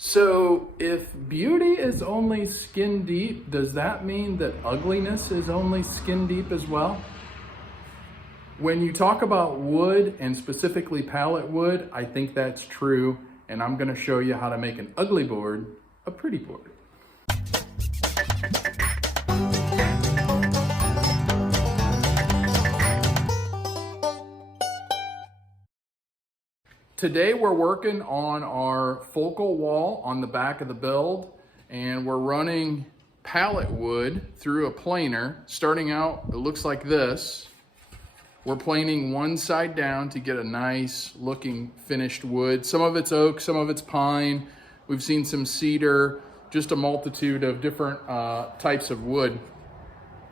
So if beauty is only skin deep, does that mean that ugliness is only skin deep as well? When you talk about wood and specifically pallet wood, I think that's true. And I'm gonna show you how to make an ugly board a pretty board. Today we're working on our focal wall on the back of the build, and we're running pallet wood through a planer. Starting out, it looks like this. We're planing one side down to get a nice looking finished wood. Some of it's oak, some of it's pine. We've seen some cedar, just a multitude of different types of wood,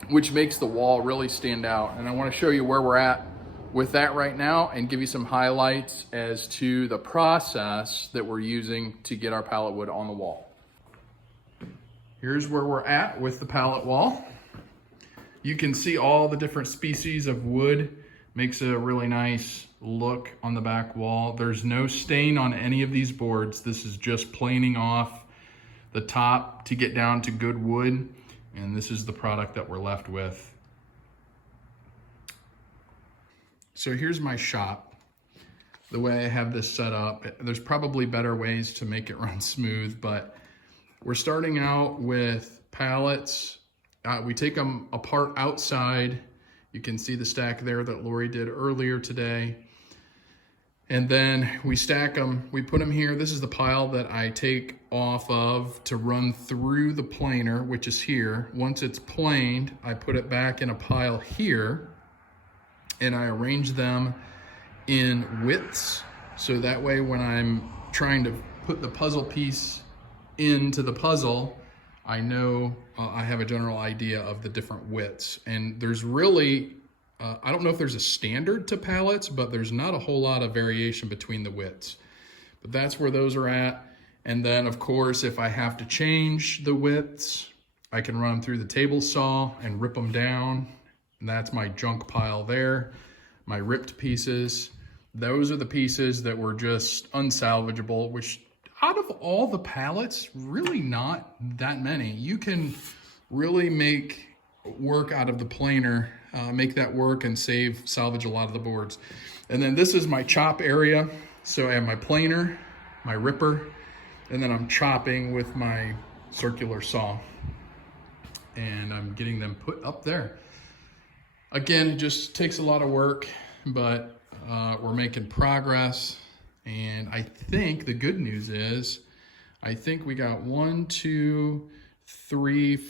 which makes the wall really stand out. And I want to show you where we're at with that right now and give you some highlights as to the process that we're using to get our pallet wood on the wall. Here's where we're at with the pallet wall. You can see all the different species of wood. Makes a really nice look on the back wall. There's no stain on any of these boards. This is just planing off the top to get down to good wood. And this is the product that we're left with. So here's my shop. The way I have this set up, there's probably better ways to make it run smooth, but we're starting out with pallets. We take them apart outside. You can see the stack there that Lori did earlier today. And then we stack them, we put them here. This is the pile that I take off of to run through the planer, which is here. Once it's planed, I put it back in a pile here, and I arrange them in widths. So that way when I'm trying to put the puzzle piece into the puzzle, I know I have a general idea of the different widths. And there's really, I don't know if there's a standard to pallets, but there's not a whole lot of variation between the widths. But that's where those are at. And then of course, if I have to change the widths, I can run them through the table saw and rip them down. And that's my junk pile there, my ripped pieces. Those are the pieces that were just unsalvageable, which out of all the pallets, really not that many. You can really make work out of the planer, make that work and salvage a lot of the boards. And then this is my chop area. So I have my planer, my ripper, and then I'm chopping with my circular saw. And I'm getting them put up there. Again, it just takes a lot of work, but we're making progress. And I think the good news is, I think we got 1, 2, 3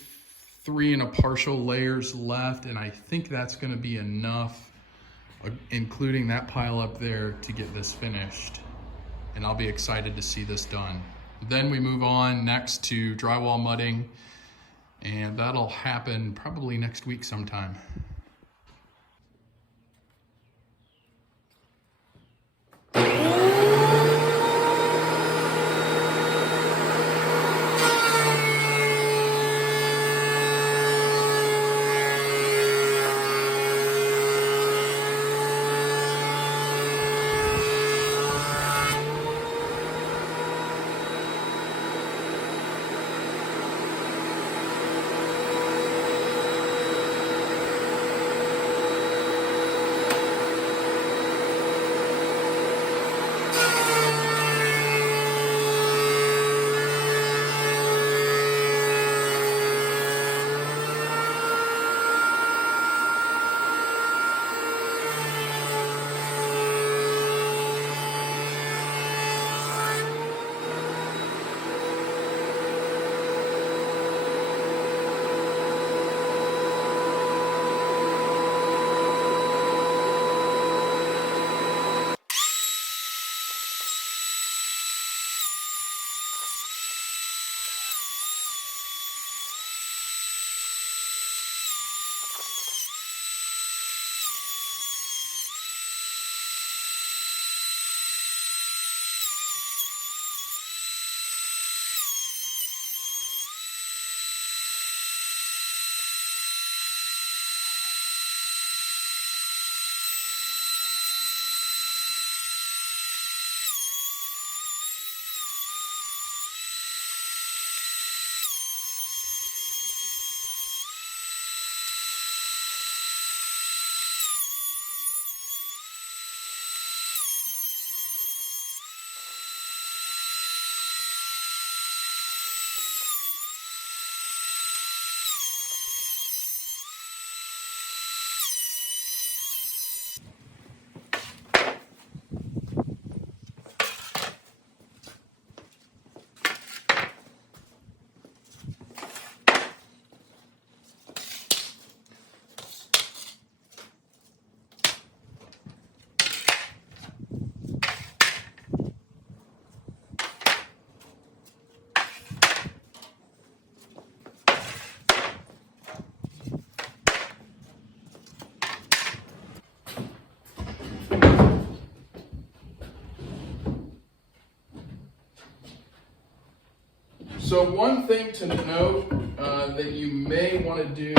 and a partial layers left. And I think that's gonna be enough, including that pile up there, to get this finished. And I'll be excited to see this done. Then we move on next to drywall mudding, and that'll happen probably next week sometime. So one thing to note that you may want to do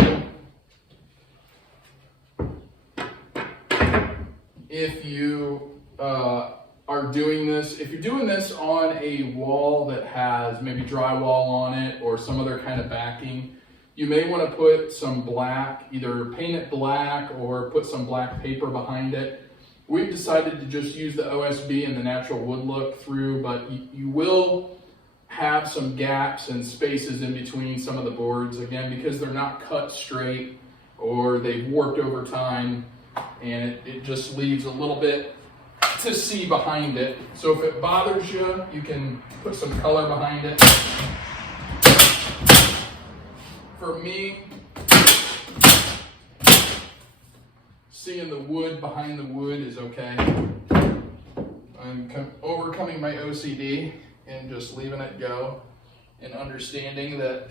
if you are doing this, if you're doing this on a wall that has maybe drywall on it or some other kind of backing, you may want to put some black, either paint it black or put some black paper behind it. We've decided to just use the OSB and the natural wood look through, but you will have some gaps and spaces in between some of the boards, again, because they're not cut straight or they've warped over time, and it just leaves a little bit to see behind it. So if it bothers you, you can put some color behind it. For me, seeing the wood behind the wood is okay. I'm overcoming my OCD and just leaving it go and understanding that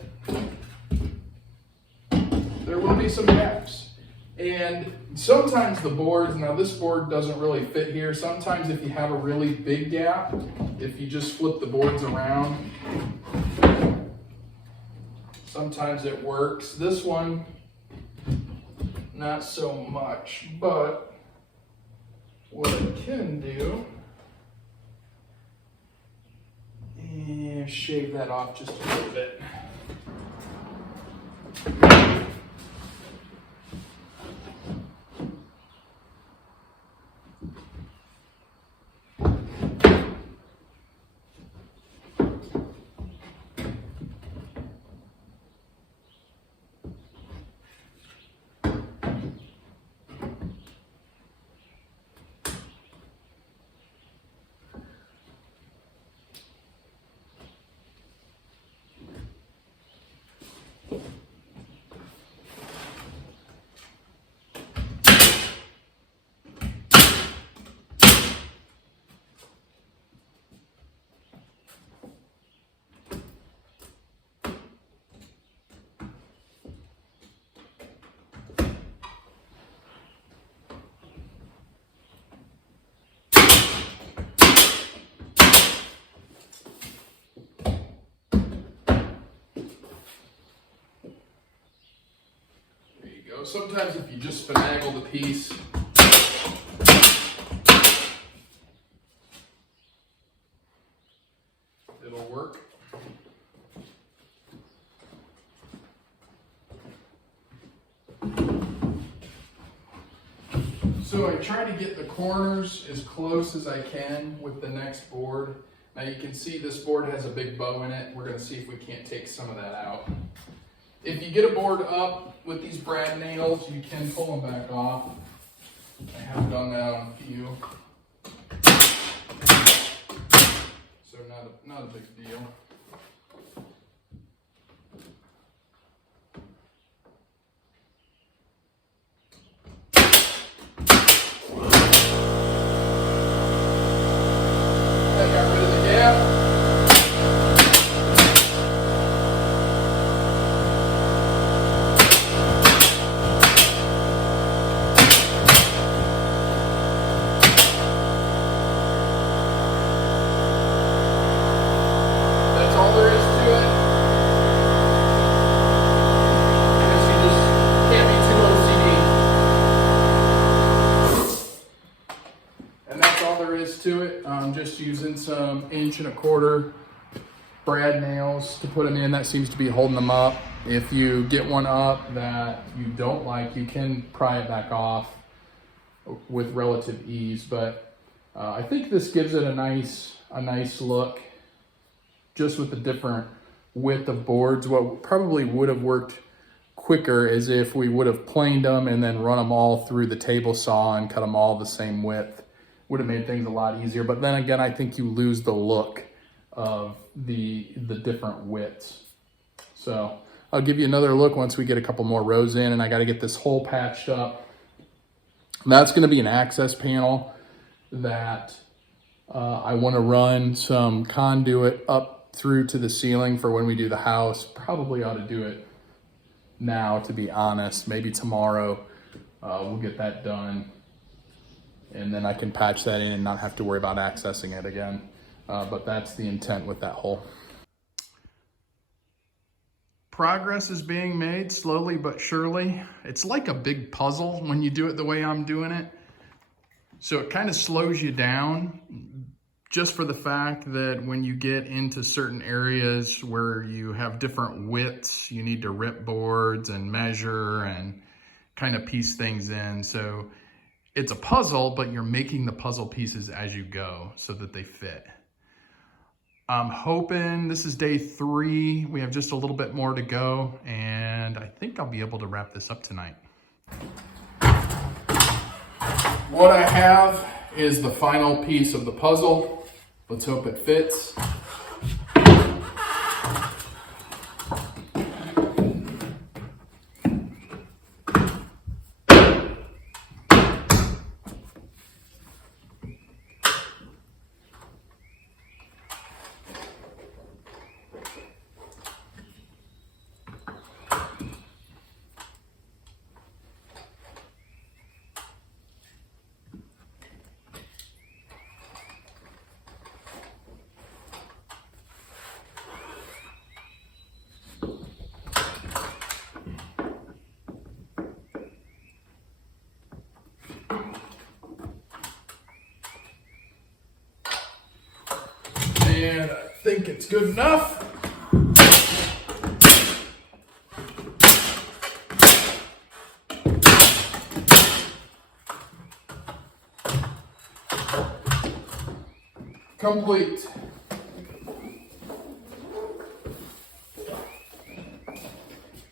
there will be some gaps. And sometimes the boards, now this board doesn't really fit here. Sometimes if you have a really big gap, if you just flip the boards around, sometimes it works. This one, not so much, but what I can do is shave that off just a little bit. Sometimes if you just finagle the piece, it'll work. So I try to get the corners as close as I can with the next board. Now you can see this board has a big bow in it. We're going to see if we can't take some of that out. If you get a board up with these brad nails, you can pull them back off. I have done that on a few. So not a big deal. I got rid of the gap. To it. I'm just using some 1.25" brad nails to put them in. That seems to be holding them up. If you get one up that you don't like, you can pry it back off with relative ease, but I think this gives it a nice look just with the different width of boards. What probably would have worked quicker is if we would have planed them and then run them all through the table saw and cut them all the same width. Would have made things a lot easier, but then again, I think you lose the look of the different widths. So I'll give you another look once we get a couple more rows in, and I got to get this hole patched up. That's going to be an access panel that I want to run some conduit up through to the ceiling for when we do the house. Probably ought to do it now, to be honest. Maybe tomorrow we'll get that done. And then I can patch that in and not have to worry about accessing it again. But that's the intent with that hole. progress is being made slowly but surely. It's like a big puzzle when you do it the way I'm doing it. So it kind of slows you down just for the fact that when you get into certain areas where you have different widths, you need to rip boards and measure and kind of piece things in. So it's a puzzle, but you're making the puzzle pieces as you go so that they fit. I'm hoping this is day 3. We have just a little bit more to go, and I think I'll be able to wrap this up tonight. What I have is the final piece of the puzzle. Let's hope it fits. And I think it's good enough. Complete.